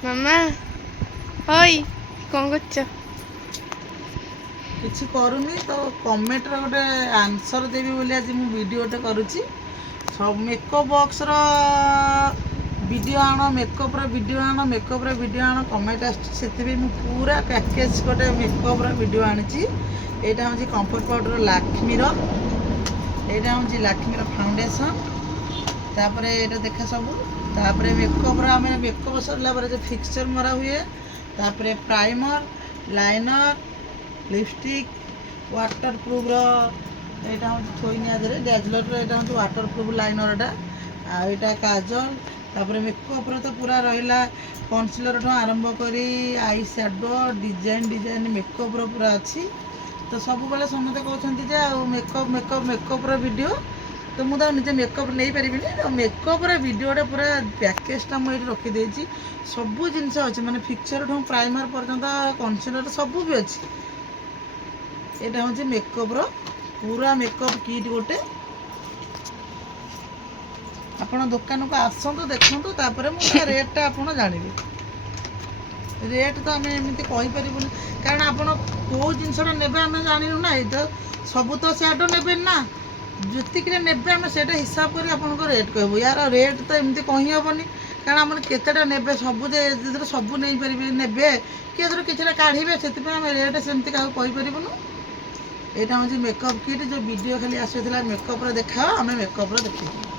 ମାମା ହଇ କ'ଣ କରୁଛ? କିଛି କରୁନି ତ କମେଣ୍ଟରେ ଗୋଟେ ଆନ୍ସର ଦେବି ବୋଲି ଆଜି ମୁଁ ଭିଡ଼ିଓଟେ କରୁଛି। ସବୁ ମେକଅପ୍ ବକ୍ସର ଭିଡ଼ିଓ ଆଣ, ମେକଅପ୍ର ଭିଡ଼ିଓ ଆଣ, ମେକଅପ୍ର ଭିଡ଼ିଓ ଆଣ କମେଣ୍ଟ ଆସୁଛି। ସେଥିପାଇଁ ମୁଁ ପୁରା ପ୍ୟାକେଜ୍ ଗୋଟେ ମେକଅପ୍ର ଭିଡ଼ିଓ ଆଣିଛି। ଏଇଟା ହେଉଛି କମ୍ଫର୍ଟ ପାଉଡ଼ର ଲାକ୍ମିର, ଏଇଟା ହେଉଛି ଲାକ୍ମିର ଫାଉଣ୍ଡେସନ୍। ତାପରେ ଏଇଟା ଦେଖା ସବୁ। ତାପରେ ମେକଅପ୍ର ଆମେ ମେକଅପ୍ ସରିଲା ପରେ ଯେଉଁ ଫିକ୍ସଚର୍ ମରା ହୁଏ, ତାପରେ ପ୍ରାଇମର୍, ଲାଇନର୍, লিপস্টিক, ওয়াটার প্রুফর এটা হচ্ছে থইনিয়া ধরে ড্যাজলরর এটা হচ্ছে ওয়াটার প্রুফ লাইনরটা। আর এটা কাজল। তারপরে মেকঅপ্র তো পুরা রহিলা কনসিলরଠୁ ଆରମ୍ଭ କରି ଆଇ ସ୍ୟାଡୋ ଡିଜାଇନ୍ ମେକଅପ୍ର ପୁରା ଅଛି। ତ ସବୁବେଳେ ସମସ୍ତେ କହୁଛନ୍ତି ଯେ ଆଉ ମେକଅପ୍ର ଭିଡ଼ିଓ, ତ ମୁଁ ତ ନିଜେ ମେକଅପ୍ ନେଇପାରିବିନି। ମେକଅପ୍ର ଭିଡ଼ିଓଟା ପୁରା ପ୍ୟାକେଜ୍ଟା ମୁଁ ଏଇଠି ରଖିଦେଇଛି। ସବୁ ଜିନିଷ ଅଛି, ମାନେ ଫିକ୍ସରଠୁ ପ୍ରାଇମର ପର୍ଯ୍ୟନ୍ତ କନସିଲର ସବୁ ବି ଅଛି। এটা হচ্ছে মেকଅପ୍ର ପୁରା ମେକଅପ୍ କିଟ୍ ଗୋଟେ। ଆପଣ ଦୋକାନକୁ ଆସନ୍ତୁ, ଦେଖନ୍ତୁ, ତାପରେ ମୁଁ ତା ରେଟ୍ଟା ଆପଣ ଜାଣିବେ। ରେଟ୍ ତ ଆମେ ଏମିତି କହିପାରିବୁନି, କାରଣ ଆପଣ କେଉଁ ଜିନିଷଟା ନେବେ ଆମେ ଜାଣିନୁ ନା। ଏଇ ତ ସବୁ ତ ସ୍ୟାଡୋ ନେବେନି ନା, ଯେତିକିରେ ନେବେ ଆମେ ସେଇଟା ହିସାବ କରି ଆପଣଙ୍କ ରେଟ୍ କହିବୁ। ୟାର ରେଟ୍ ତ ଏମିତି କହିହେବନି, କାରଣ ଆମର କେତେଟା ନେବେ, ସବୁ ଯେ ଯେତେବେଳେ ସବୁ ନେଇପାରିବେ ନେବେ, କି ଏଥିରୁ କିଛିଟା କାଢ଼ିବେ, ସେଥିପାଇଁ ଆମେ ରେଟ୍ ସେମିତି କାହାକୁ କହିପାରିବୁନୁ। এটা হচ্ছে মেকঅপ কিট। যে ভিডিও খালি আসিଥିଲା মেকঅପ୍ର ଦେଖାଅ, ଆମେ ମେକଅପ୍ର ଦେଖିବୁ।